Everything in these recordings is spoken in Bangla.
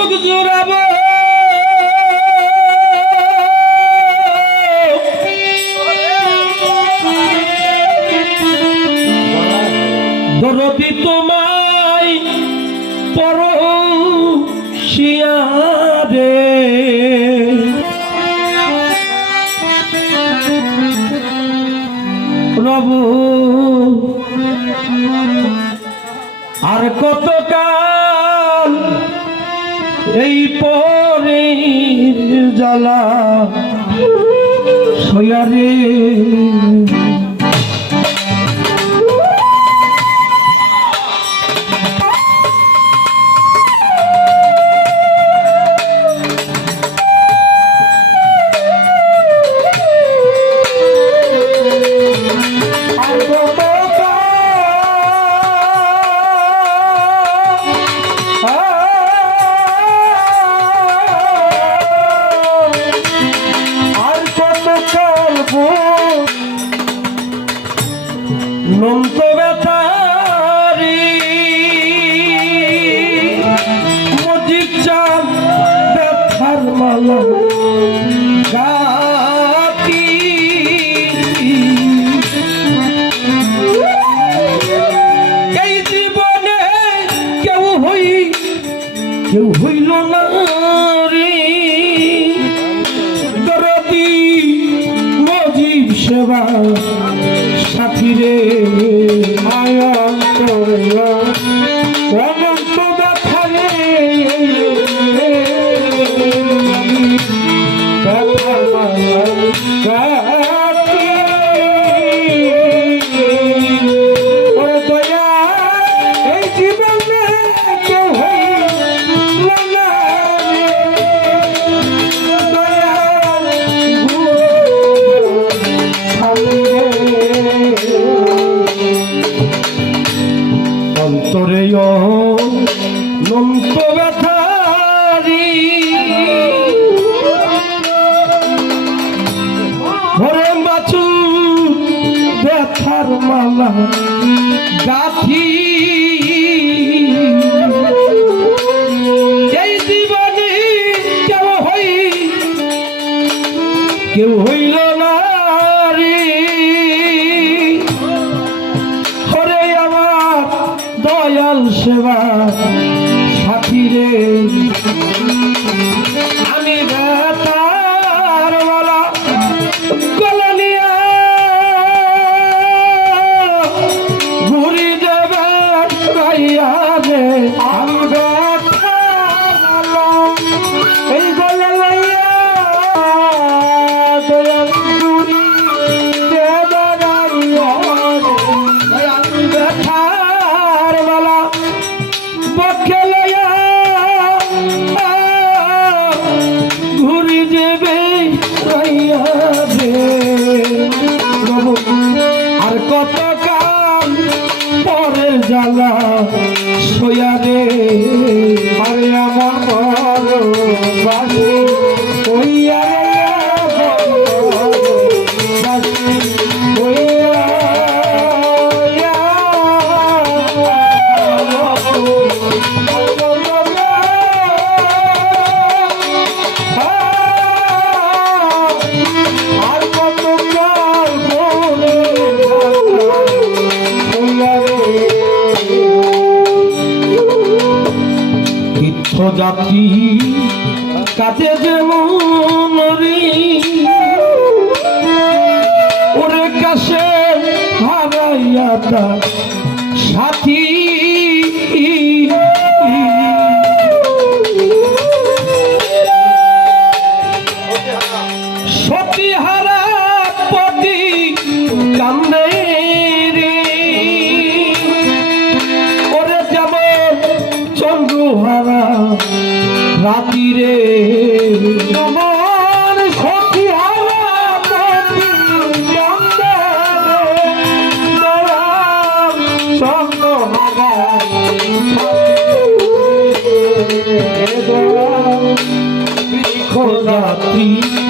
বুক জোড়াবো দরদি তোমায় পর প্রভু আর কতকাল এই পরে জ্বালা সয়ারে নন্ত ব্যথারি মজিদ চাঁদ ব্যথার মালা কেউ হইল না। মজিব সাথী রে। গাথি এই জীবনে কেউ হই, কেউ হইল না রে হরে আমার সেবা সাথী রে। আমি বেতার তীর্থযাত্রী কাছে যেমন ওরে কাছে হারাইয়া সাথী রে যেমন সতী হারা পতি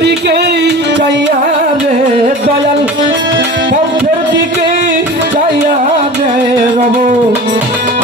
দিকে চাইয়া রে দয়াল।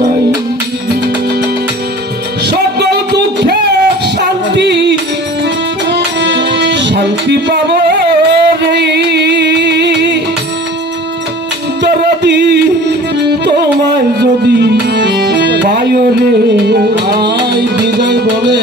নাই। সকল শান্তি শান্তি পাব দরদি তোমায় যদি পায় রে। আই বিজয় বলে।